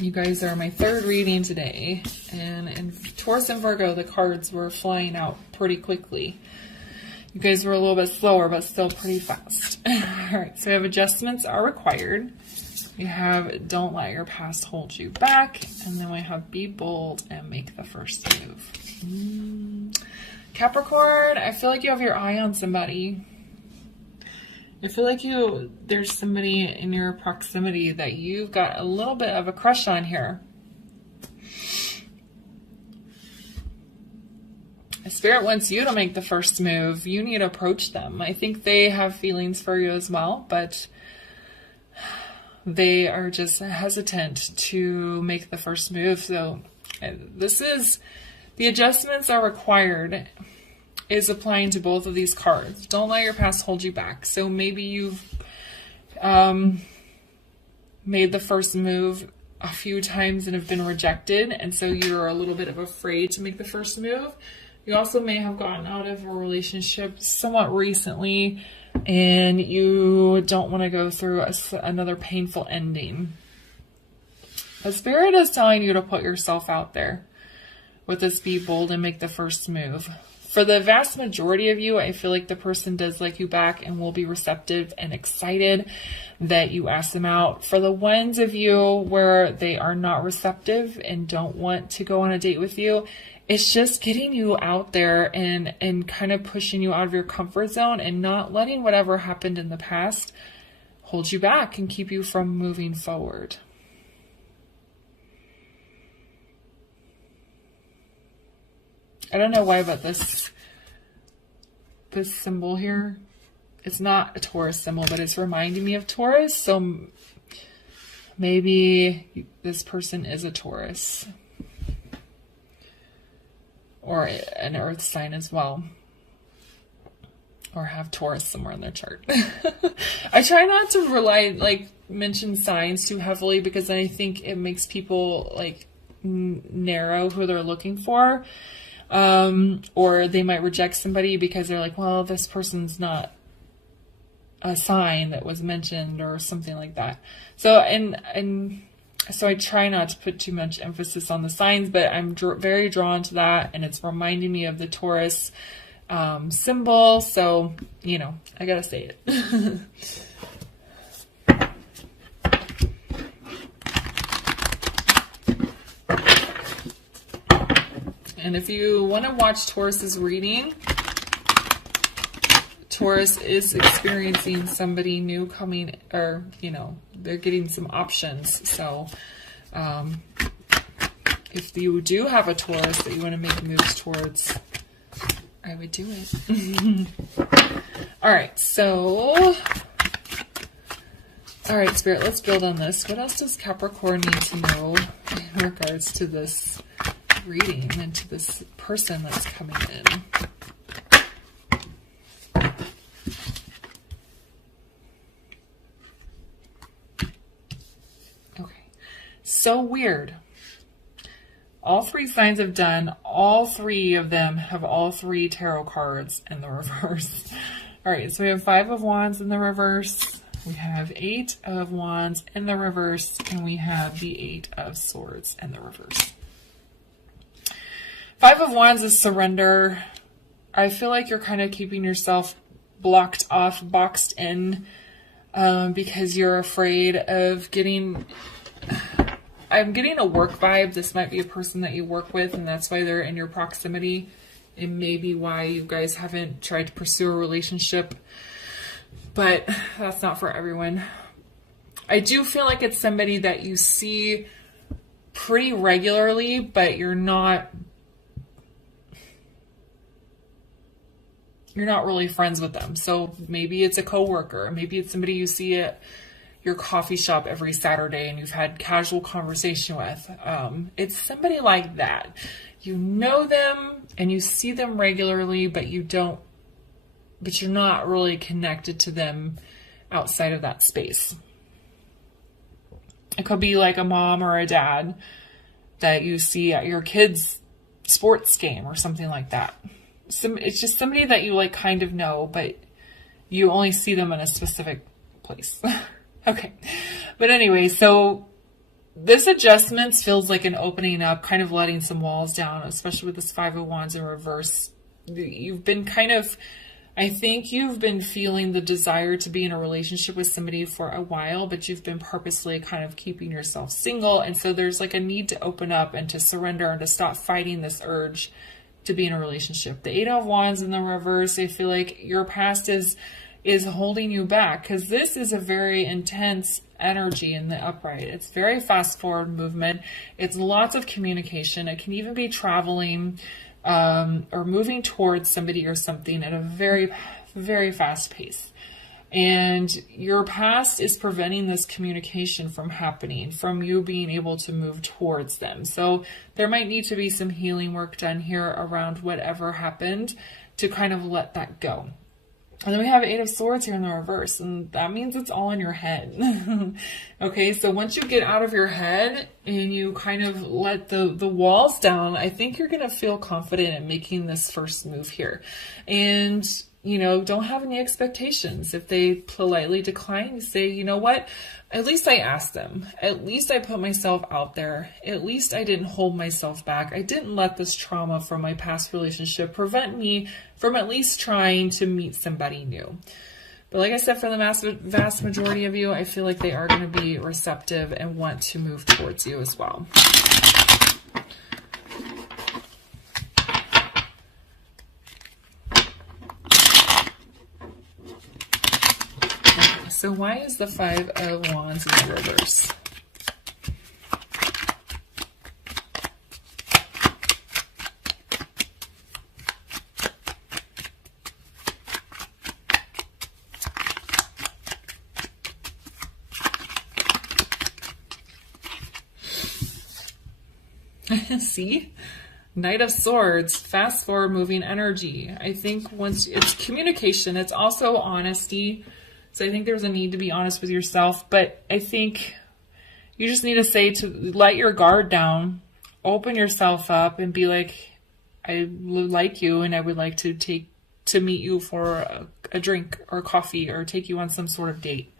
You guys are my third reading today, and in Taurus and Virgo, the cards were flying out pretty quickly. You guys were a little bit slower, but still pretty fast. All right, so we have adjustments are required. We have don't let your past hold you back, and then we have be bold and make the first move. Capricorn, I feel like you have your eye on somebody. I feel like there's somebody in your proximity that you've got a little bit of a crush on here. Spirit wants you to make the first move. You need to approach them. I think they have feelings for you as well, but they are just hesitant to make the first move. So the adjustments are required is applying to both of these cards. Don't let your past hold you back. So maybe you've made the first move a few times and have been rejected, and so you're a little bit of afraid to make the first move. You also may have gotten out of a relationship somewhat recently, and you don't want to go through another painful ending. The Spirit is telling you to put yourself out there with this be bold and make the first move. For the vast majority of you, I feel like the person does like you back and will be receptive and excited that you ask them out. For the ones of you where they are not receptive and don't want to go on a date with you, it's just getting you out there and kind of pushing you out of your comfort zone and not letting whatever happened in the past hold you back and keep you from moving forward. I don't know why, but this symbol here, it's not a Taurus symbol, but it's reminding me of Taurus. So maybe this person is a Taurus or an earth sign as well, or have Taurus somewhere in their chart. I try not to mention signs too heavily, because I think it makes people narrow who they're looking for. Or they might reject somebody because they're like, well, this person's not a sign that was mentioned or something like that. So, so I try not to put too much emphasis on the signs, but I'm very drawn to that. And it's reminding me of the Taurus, symbol. So, I gotta say it. And if you want to watch Taurus's reading, Taurus is experiencing somebody new coming, or, they're getting some options. So if you do have a Taurus that you want to make moves towards, I would do it. All right, Spirit, let's build on this. What else does Capricorn need to know in regards to this reading and to this person that's coming in? Okay, so weird. All three signs have done, all three of them have all three tarot cards in the reverse. All right, so we have 5 of Wands in the reverse, we have 8 of Wands in the reverse, and we have the 8 of Swords in the reverse. 5 of Wands is surrender. I feel like you're kind of keeping yourself blocked off, boxed in, because you're afraid of getting... I'm getting a work vibe. This might be a person that you work with, and that's why they're in your proximity. It may be why you guys haven't tried to pursue a relationship, but that's not for everyone. I do feel like it's somebody that you see pretty regularly, but you're not really friends with them. So maybe it's a coworker, maybe it's somebody you see at your coffee shop every Saturday and you've had casual conversation with. It's somebody like that. You know them and you see them regularly, but you're not really connected to them outside of that space. It could be like a mom or a dad that you see at your kid's sports game or something like that. It's just somebody that you kind of know, but you only see them in a specific place. Okay. But anyway, so This adjustments feels like an opening up, kind of letting some walls down, especially with this Five of Wands in reverse. You've been kind of, I think you've been feeling the desire to be in a relationship with somebody for a while, but you've been purposely kind of keeping yourself single. And so there's like a need to open up and to surrender and to stop fighting this urge to be in a relationship. The Eight of Wands in the reverse, I feel like your past is holding you back, because this is a very intense energy in the upright. It's very fast forward movement. It's lots of communication. It can even be traveling or moving towards somebody or something at a very, very fast pace. And your past is preventing this communication from happening, from you being able to move towards them. So there might need to be some healing work done here around whatever happened to kind of let that go. And then we have Eight of Swords here in the reverse, and that means it's all in your head. Okay, so once you get out of your head and you kind of let the walls down, I think you're going to feel confident in making this first move here. And, you know, don't have any expectations. If they politely decline, you say, you know what? At least I asked them. At least I put myself out there. At least I didn't hold myself back. I didn't let this trauma from my past relationship prevent me from at least trying to meet somebody new. But like I said, for the vast majority of you, I feel like they are going to be receptive and want to move towards you as well. So why is the Five of Wands in the reverse? See? Knight of Swords, fast forward moving energy. I think once it's communication, it's also honesty. So I think there's a need to be honest with yourself, but I think you just need to say to let your guard down, open yourself up and be like, I like you and I would like to meet you for a drink or coffee or take you on some sort of date.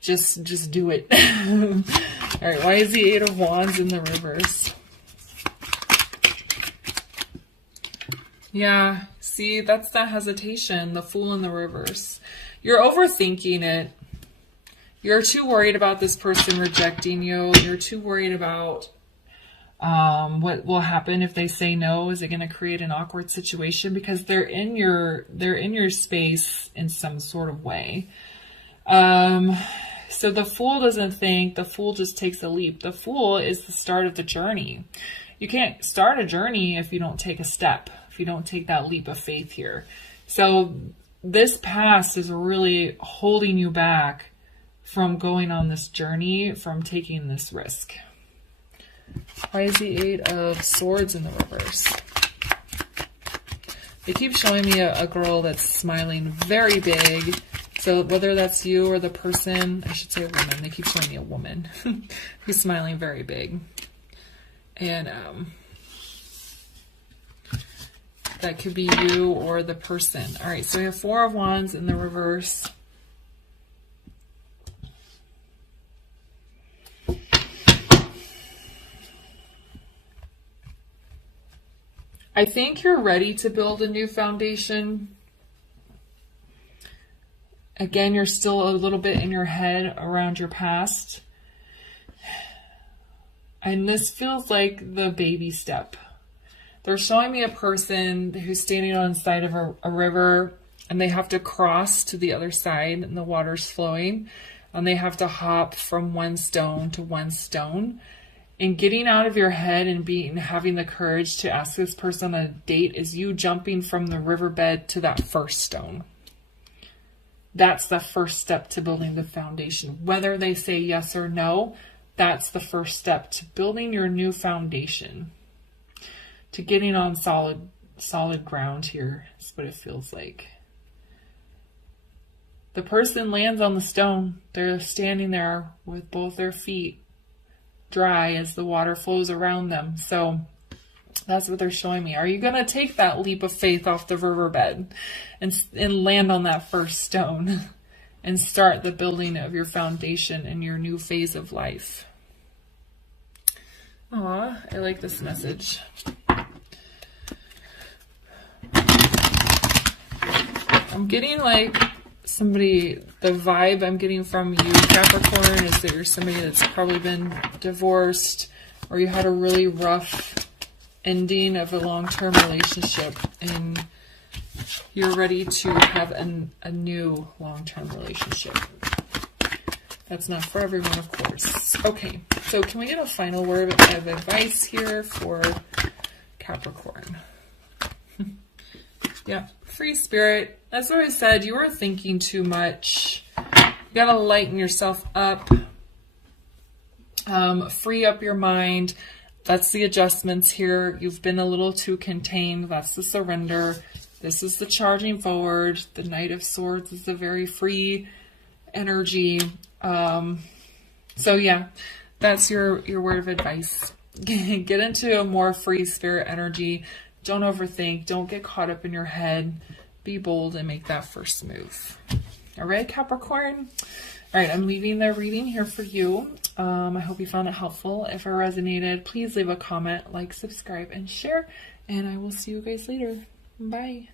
Just do it. All right, why is the Eight of Wands in the reverse? Yeah, see, that's that hesitation, the Fool in the reverse. You're overthinking it. You're too worried about this person rejecting you. You're too worried about what will happen if they say no. Is it going to create an awkward situation? Because they're in your space in some sort of way. So the Fool doesn't think, the Fool just takes a leap. The Fool is the start of the journey. You can't start a journey if you don't take a step, if you don't take that leap of faith here. So this past is really holding you back from going on this journey, from taking this risk. Why is the Eight of Swords in the reverse? They keep showing me a girl that's smiling very big. So whether that's you or the person, I should say a woman. They keep showing me a woman who's smiling very big. And that could be you or the person. All right, so we have Four of Wands in the reverse. I think you're ready to build a new foundation. Again, you're still a little bit in your head around your past. And this feels like the baby step. They're showing me a person who's standing on the side of a river, and they have to cross to the other side, and the water's flowing, and they have to hop from one stone to one stone. And getting out of your head and having the courage to ask this person on a date is you jumping from the riverbed to that first stone. That's the first step to building the foundation. Whether they say yes or no, that's the first step to building your new foundation. To getting on solid ground here is what it feels like. The person lands on the stone. They're standing there with both their feet dry as the water flows around them. So that's what they're showing me. Are you going to take that leap of faith off the riverbed and land on that first stone and start the building of your foundation in your new phase of life. Aw, I like this message. I'm getting like somebody, the vibe I'm getting from you, Capricorn, is that you're somebody that's probably been divorced, or you had a really rough ending of a long-term relationship and you're ready to have a new long-term relationship. That's not for everyone, of course. Okay, so can we get a final word of advice here for Capricorn? Yeah, free spirit. That's what I said. You were thinking too much. You gotta lighten yourself up. Free up your mind. That's the adjustments here. You've been a little too contained. That's the surrender. This is the charging forward. The Knight of Swords is a very free energy. So yeah, that's your word of advice. Get into a more free spirit energy. Don't overthink. Don't get caught up in your head. Be bold and make that first move. All right, Capricorn. All right, I'm leaving the reading here for you. I hope you found it helpful. If it resonated, please leave a comment, like, subscribe, and share. And I will see you guys later. Bye.